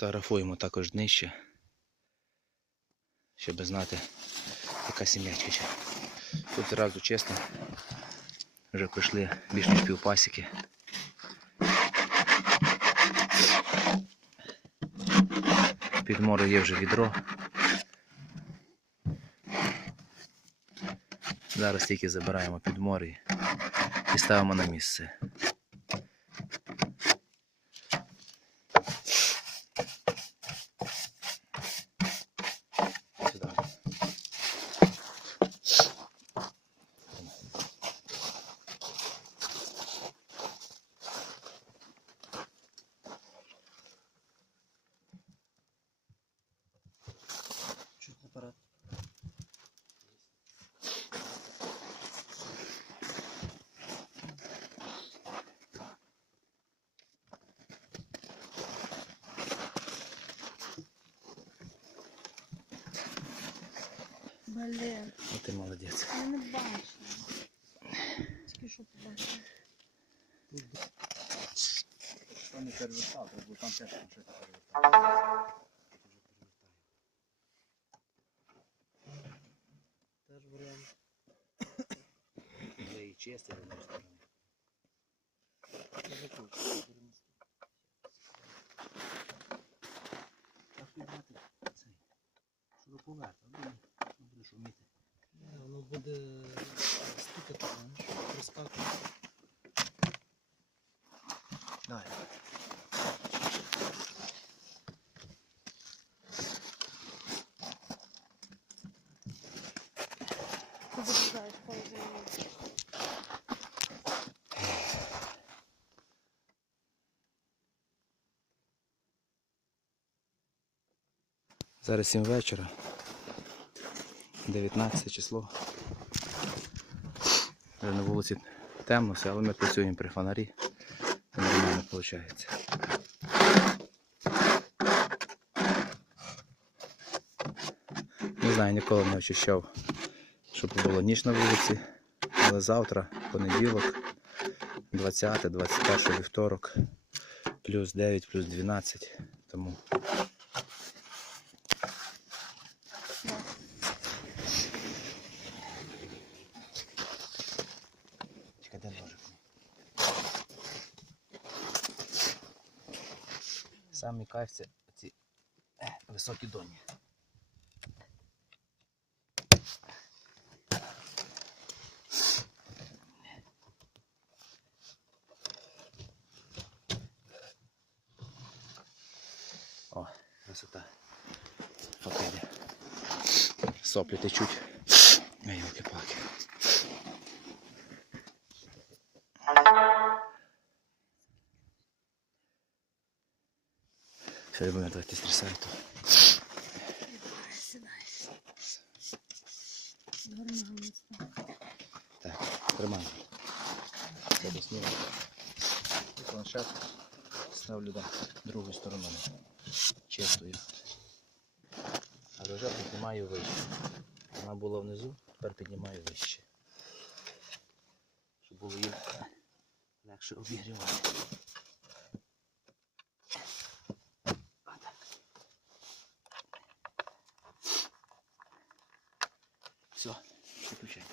Фотографуємо також днище, щоб знати, яка сім'ячка ще. Тут зразу чесно, вже пройшли більш ніж півпасіки. Під море є вже відро. Зараз тільки забираємо під море і ставимо на місце. Блін, Ну ти молодець. я не бачила. Тільки що побачила. Там не перевертав, бо там теж нічого не перевертав. Теж варіант. Вже і з сторони. Буде стукати, розкакувати. Давай. Ти. Зараз 7 вечора. 19 число. Вже на вулиці темно все, але ми працюємо при фонарі. Нормально виходить. Не знаю, ніколи не очищав, щоб було ніч на вулиці. Але завтра, понеділок, 20, 21 вівторок, плюс 9, плюс 12. Тому Самий кайф це ці високі доні. О, красота. Покиде. Соплі течуть. Ай, Все, я давати стрісайту. Сідай. Гарно. Так, тримай. До снігу. Планшет ставлю до другої сторони. Чистою. Але вже піднімаю вище. Вона була внизу, тепер піднімаю вище. Щоб було їм легше обігрівати. Все, виключайте.